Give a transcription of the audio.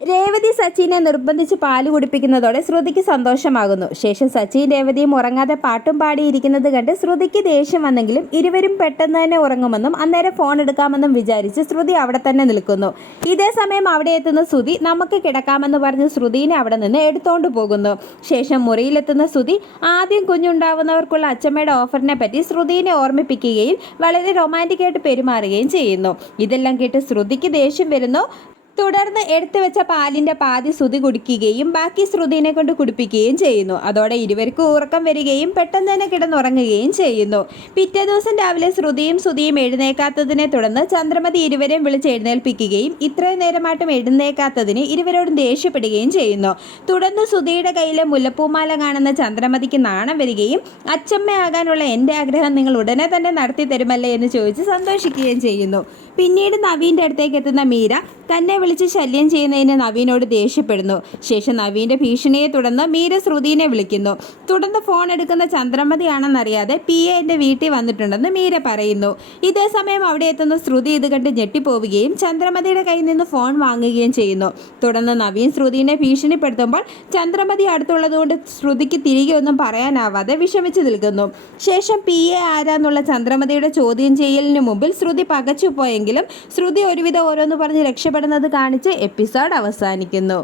രേവതി സച്ചിനെ നിർബന്ധിച്ച് പാല് കുടിപ്പിക്കുന്നതോടെ ശ്രുതിക്ക് സന്തോഷമാകുന്നു. ശേഷം സച്ചിൻ രേവതിയും ഉറങ്ങാതെ പാട്ടും പാടിയിരിക്കുന്നത് കണ്ട് ശ്രുതിക്ക് ദേഷ്യം വന്നെങ്കിലും ഇരുവരും പെട്ടെന്ന് തന്നെ ഉറങ്ങുമെന്നും അന്നേരം ഫോൺ എടുക്കാമെന്നും വിചാരിച്ച് ശ്രുതി അവിടെ തന്നെ നിൽക്കുന്നു. ഇതേ സമയം അവിടെ എത്തുന്ന ശ്രുതി നമുക്ക് കിടക്കാമെന്ന് പറഞ്ഞ് ശ്രുതിനെ അവിടെ നിന്ന് എടുത്തോണ്ട് പോകുന്നു. ശേഷം മുറിയിലെത്തുന്ന ശ്രുതി ആദ്യം കുഞ്ഞുണ്ടാവുന്നവർക്കുള്ള അച്ചമ്മയുടെ ഓഫറിനെ പറ്റി ശ്രുതിനെ ഓർമ്മിപ്പിക്കുകയും വളരെ റൊമാൻറ്റിക്കായിട്ട് പെരുമാറുകയും ചെയ്യുന്നു. ഇതെല്ലാം കേട്ട് ശ്രുതിക്ക് ദേഷ്യം വരുന്നു. തുടർന്ന് എടുത്തു വെച്ച പാലിൻ്റെ പാതി ശ്രുതി കുടിക്കുകയും ബാക്കി ശ്രുതിനെ കൊണ്ട് കുടിപ്പിക്കുകയും ചെയ്യുന്നു. അതോടെ ഇരുവർക്കും ഉറക്കം വരികയും പെട്ടെന്ന് തന്നെ കിടന്നുറങ്ങുകയും ചെയ്യുന്നു. പിറ്റേ ദിവസം രാവിലെ ശ്രുതിയും എഴുന്നേക്കാത്തതിനെ തുടർന്ന് ചന്ദ്രമതി ഇരുവരെയും വിളിച്ച് എഴുന്നേൽപ്പിക്കുകയും ഇത്രയും നേരമായിട്ടും എഴുന്നേക്കാത്തതിന് ഇരുവരോടും ദേഷ്യപ്പെടുകയും ചെയ്യുന്നു. തുടർന്ന് ശ്രുതിയുടെ കയ്യിലെ മുല്ലപ്പൂമാല കാണുന്ന ചന്ദ്രമതിക്ക് നാണം വരികയും അച്ചമ്മയാകാനുള്ള എൻ്റെ ആഗ്രഹം നിങ്ങൾ ഉടനെ തന്നെ നടത്തി തരുമല്ലേ എന്ന് ചോദിച്ച് സന്തോഷിക്കുകയും ചെയ്യുന്നു. പിന്നീട് നവീൻ്റെ അടുത്തേക്ക് എത്തുന്ന മീര തന്നെ വിളിച്ച് ശല്യം ചെയ്യുന്നതിന് നവീനോട് ദേഷ്യപ്പെടുന്നു. ശേഷം നവീൻ്റെ ഭീഷണിയെ തുടർന്ന് മീര ശ്രുതിനെ വിളിക്കുന്നു. തുടർന്ന് ഫോൺ എടുക്കുന്ന ചന്ദ്രമതിയാണെന്നറിയാതെ PA എൻ്റെ വീട്ടിൽ വന്നിട്ടുണ്ടെന്ന് മീര പറയുന്നു. ഇതേ സമയം അവിടെ എത്തുന്ന ശ്രുതി ഇത് കണ്ട് ഞെട്ടിപ്പോവുകയും ചന്ദ്രമതിയുടെ കയ്യിൽ നിന്ന് ഫോൺ വാങ്ങുകയും ചെയ്യുന്നു. തുടർന്ന് നവീൻ ശ്രുതിനെ ഭീഷണിപ്പെടുത്തുമ്പോൾ ചന്ദ്രമതി അടുത്തുള്ളതുകൊണ്ട് ശ്രുതിക്ക് തിരികെ ഒന്നും പറയാനാവാതെ വിഷമിച്ച് നിൽക്കുന്നു. ശേഷം PA ആരാന്നുള്ള ചന്ദ്രമതിയുടെ ചോദ്യം ചെയ്യലിന് മുമ്പിൽ ശ്രുതി പകച്ചുപോയെങ്കിലും ശ്രുതി ഒരുവിധം ഓരോന്ന് പറഞ്ഞ് രക്ഷപ്പെടുന്നത് കാണിച്ച് എപ്പിസോഡ് അവസാനിക്കുന്നു.